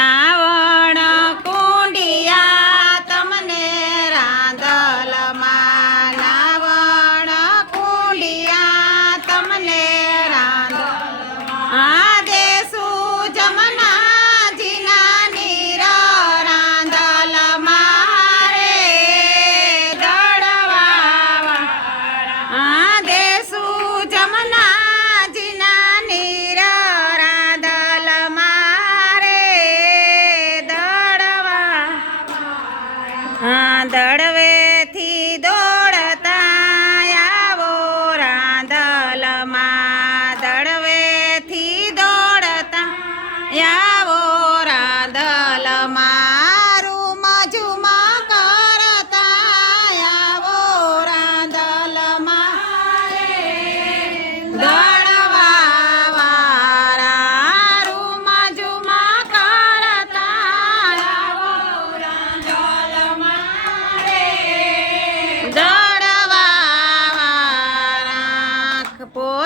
นะ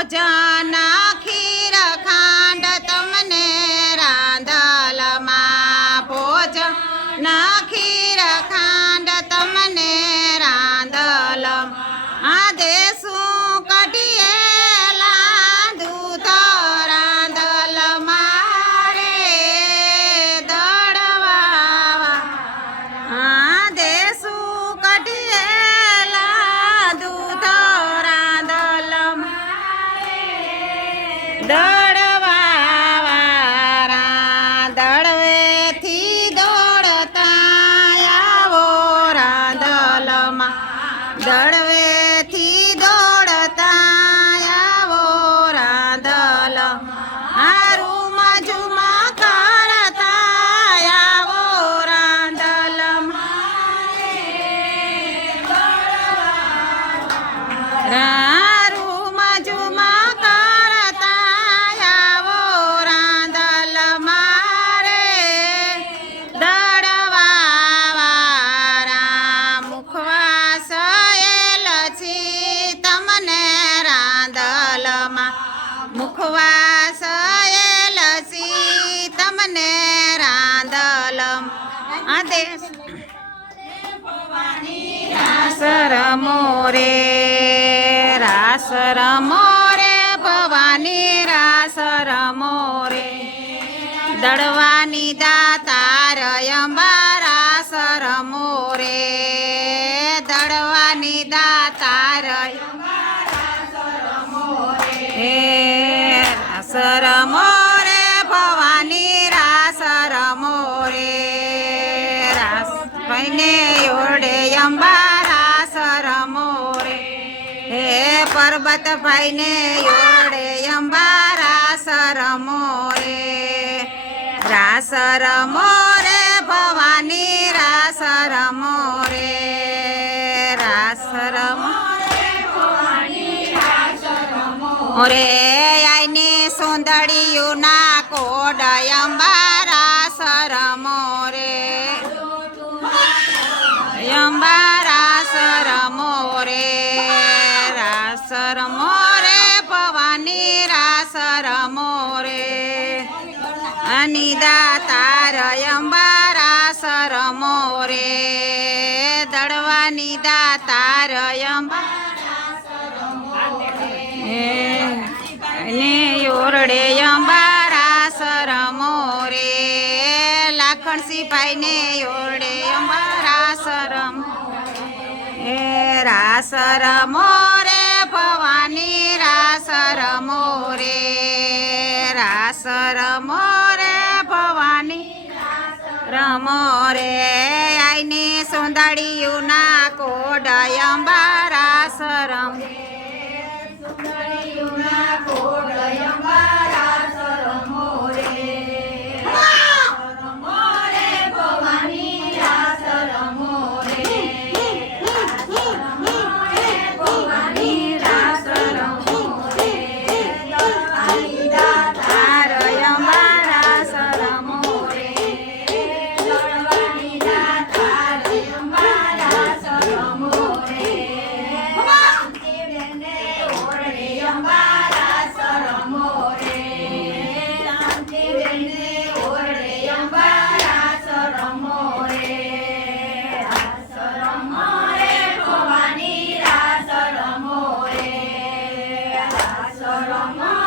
মজা એલછી તમને રાંધલમ. આ દેશ રાસ રમો રે રાસ રમો રે ભવાની રાસ રમો રે દળવાની દાતાર અંબા રાસ રમો રે દળવાની દાતાર હે રાસ રમો રે ભાઈને ઓરડે અંબા રાસ રમો રે હે પર્વત ભાઈને ઓરડે અંબા રાસ રમો રે રાસ રમો રે ભવાની રાસ રમો રે રાસ રમો ઓરે આઈને સુંદડિયું ના કોડ અંબારા દળવાની દાતાર અંબા ને ઓરડે અંબારા સરમો રે લાખણ સિપાઈ ને ઓરડે અંબારા સરમ એ રાસ રમો રે ભવાની રાસ રમો રે રાસ રે ભવાની રમો રે Bayamba. Karanlık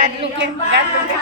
ગાદલું કે ગાદલું કે